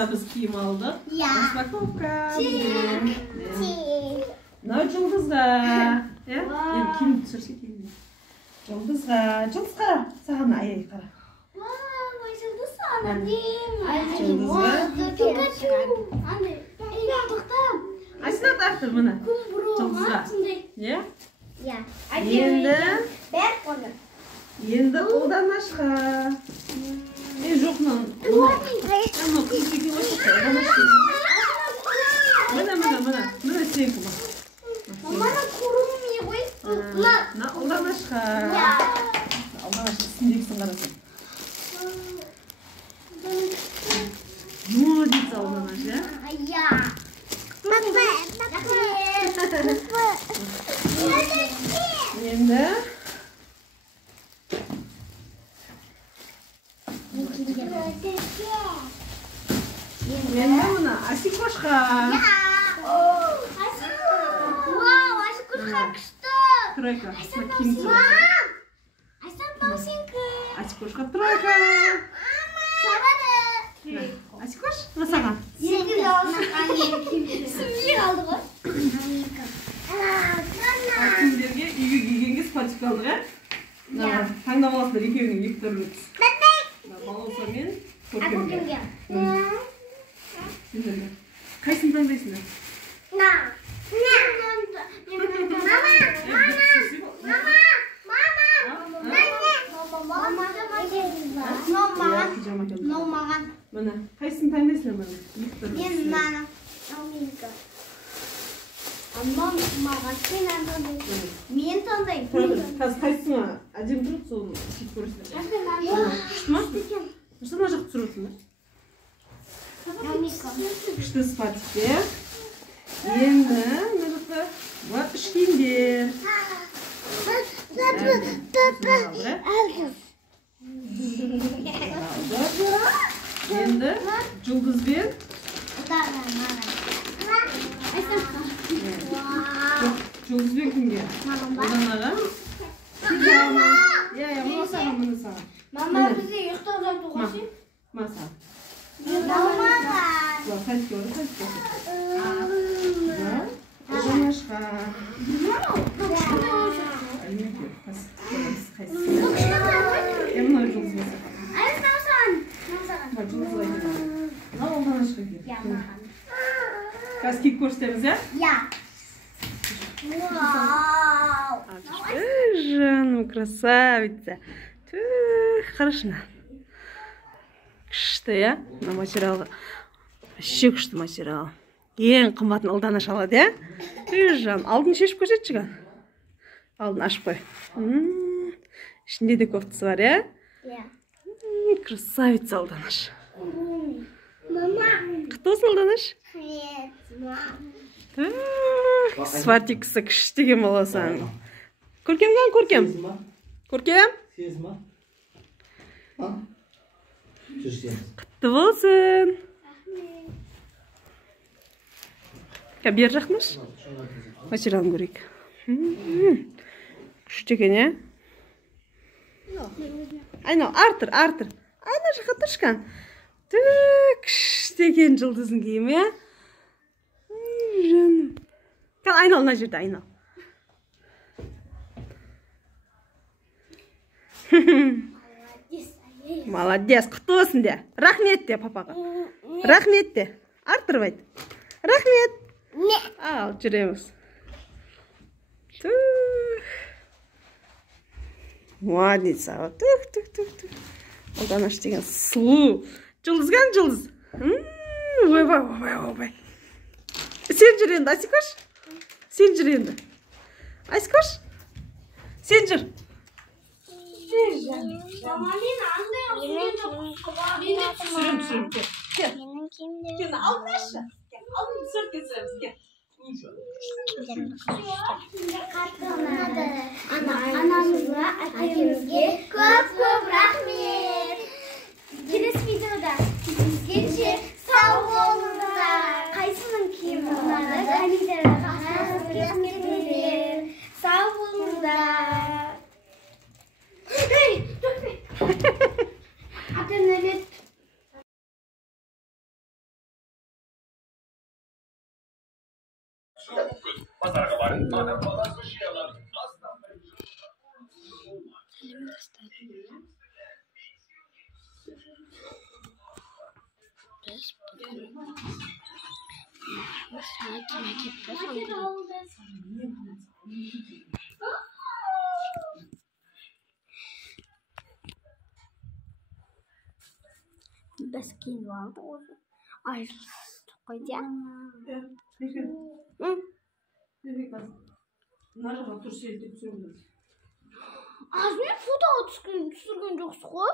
da biz kiyim aldık. Ya. Распаковка. Ne? Жұлдызға. Енді киім түсірсе келмейді. Жұлдызға саған ай қара. Vay yıldız sana değil mi? Жұлдызға. Pikachu. Anne. Eğer baktım. Асина тақты мына. Жұлдызға. Ya. Енді одан ашқа. Жоқ мынау. Анау күлкеге қойшы. Одан ашқа. Мына сен құма. Bana kurum mu koy? Одан ашқа. Одан ашқа үстіндегісін қарасың. Молодец, одан ашқа. Ya. Енді мына Асикошқа. Вау, Асикошқа күшті. Тройка. Айсан Паусенко. Асикошқа тройка. Сабады. Асикош, саған. Сегіз алды. Сімлер алды ғой. Кімдерге үйге келгенге спортивка алдық, таңдап аласыңдар екеуінің екі түрлі түс. Балауса мен көркемге. Сендерге. Қайсыны таңдайсыңдар? Мына, қайсыны таңдайсыңдар мына? Екі түрлі түс. Мен таңдайым. Қазір қайсыңа әдем тұрып, соны сөйтіп көресіңдер. Күшті ма? Күшті мына жақты түсіріп отырсыңдар? Күшті спортивке. Енді мына жақта үш киімдер. Енді жұлдызбен. Жұлдызбен кімге? Одан аға. Пижама. Мама саған, мұны саған. Мама бізде ұйықтап жатуға ше? Ма саған. Мамаға. Сәтке оры, сәтке оры. Одан ашқа. Мына жұлдыз болса. Жұлдыз айтып. Мына одан ашқа кел. Қазір киіп көрсетеміз, Я. Вау! Жаным, красавица. Хорошо. Күшті, я? Мына материалға. Вообще күшті материал. Ең қымбатын ылдана шалады, я? Жан, алдын шешіп көрсетші ған. Алдын ашып қой. Ішінде де кофтасы бар, я? Я. Красавица ылданаш. Мама. Құтты болсын ылданаш. Привет, мама. Сватиксы күштеген боласың. Көркем қан, көркем? Көркем? Құтты болсын. Бер жақныш? Материалын көрейік. Күштеген, я? Айнау, артыр. Айна жаққа тұршқан. Күштеген жұлдызын кейім, я? Жаным. Кал, айнал, мына жерде, айнал. Молодец, құтты болсын де. Рахмет де папаға. Рахмет де. Артырып айт. Рахмет. Ал, жүреміз. Молодец. Тух. Одан аш деген сұлу. Жұлдызған жұлдыз. Ойбай. Сен жүр енді, Асикош? Сен жүр енді. Асикош? Сен жүр. Мама, мен андай Түсірем. Кел, алдын ашы. Алдын түсіріп кетсіреміз. Anamızla, atamızga ko'p rahmet. Kelesi videoda sizgacha sog' bo'linglar. Qaysinin kiyimi ularni kommentariyada qoldirib, sog' bo'linglar. Hey, to'xta. Atamni çıkışı mümkün. Pazarga barın adam falan taşıyalar. Biz bugün sana kime gittik? Biz kim vardı orada? Ayrılsız koyacağım. Narıға тұр селтеп түсіреміз. Azmi foto түсірген жоқсыз ғой?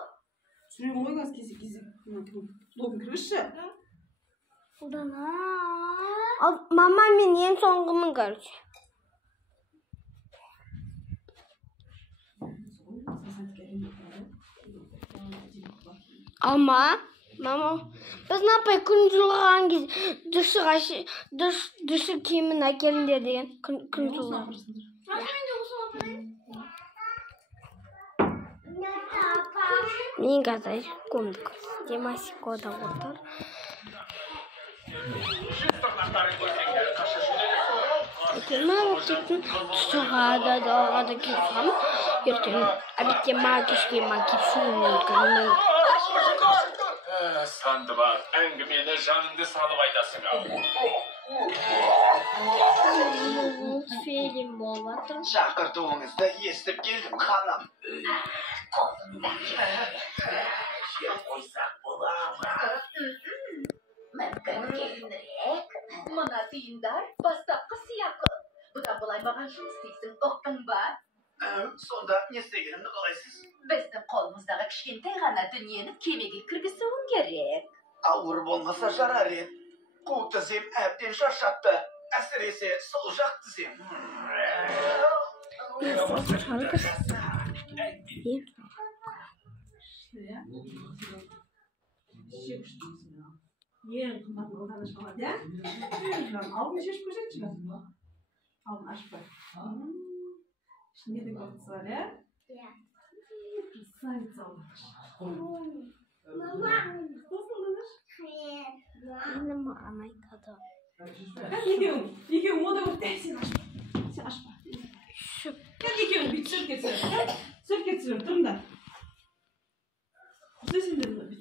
Түсірем ғой газ кезек. Блогын кіргізші. Одан мама мен ең соңғымын короче. Ama mama biz ne yapayım kuncuğun dışı kimin akelin dediğin kuncuğun. Мен қазір комдық демасикода отыр. Мен оттың тұсыға да кетсем, ертең әбітте ма кешке ма кепсуым мүмкін. Sandı var, әңгімені жаныңды салып айтасың ау. Film болатыр. Шақыртуыңызды естіп келдім, ханым. Қойсақ бола ма? Мүмкін келінірек. Мына тиындар бастапқы сыйақы. Бұдан былай маған жұмыс істейсің, ұқтың ба? Сонда не істегенімді қалайсыз? Біздің қолымыздағы кішкентай ғана дүниені кемеге кіргізуің керек. Ауыр болмаса жарар еді. Қу тізем әбден шаршатты. Әсіресе сол жақ тізем. Ең қымбатын алғаны шалады, иә? Алдын шешіп көрсетші. Алдын ашпай. İçinde de kokusu var ya. Ya. Krasavица olmuş. Mama. Nasıl olmuş? Hayır. Benim anay tadı. İki moda bu tersin açma. Sen açma. Şu. Gel iki bir sürk geçirelim. Sürk geçirelim. Durun da. Sesin de bir